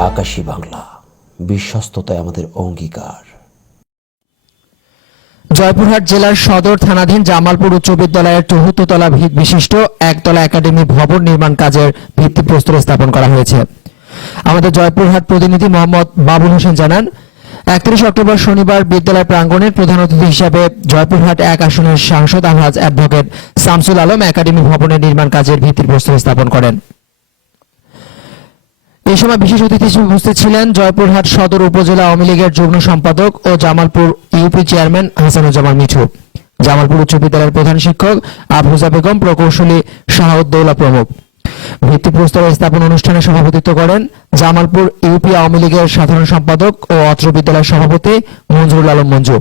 আকাশী বাংলা বিশ্বস্ততায় আমাদের অঙ্গীকার। জয়পুরহাট জেলার সদর থানাধীন জামালপুর উচ্চ বিদ্যালয়ের চতুর্থ তলা ভি- বিশিষ্ট একতলা একাডেমি ভবন নির্মাণ কাজের ভিত্তিপ্রস্তর স্থাপন করা হয়েছে। আমাদের জয়পুরহাট প্রতিনিধি মোহাম্মদ বাবুল হোসেন জানান, একত্রিশ অক্টোবর শনিবার বিদ্যালয় প্রাঙ্গণের প্রধান অতিথি হিসাবে জয়পুরহাট এক আসনের সাংসদ আলহাজ অ্যাডভোকেট শামসুল আলম একাডেমি ভবনের নির্মাণ কাজের ভিত্তিপ্রস্তর স্থাপন করেন। এই সময় বিশেষ অতিথি হিসেবে উপস্থিত ছিলেন জয়পুরহাট সদর উপজেলা আওয়ামী লীগের যুগ্ম সম্পাদক ও জামালপুর ইউপি চেয়ারম্যান হাসানুজ্জামান মিঠু, জামালপুর উচ্চ বিদ্যালয়ের প্রধান শিক্ষক আফরোজা বেগম, প্রকৌশলী শাহাউদ্দৌলা প্রমুখ। ভিত্তিপ্রস্তর স্থাপন অনুষ্ঠানে সভাপতিত্ব করেন জামালপুর ইউপি আওয়ামী লীগের সাধারণ সম্পাদক ও অত্র বিদ্যালয়ের সভাপতি মঞ্জুরুল আলম মঞ্জু।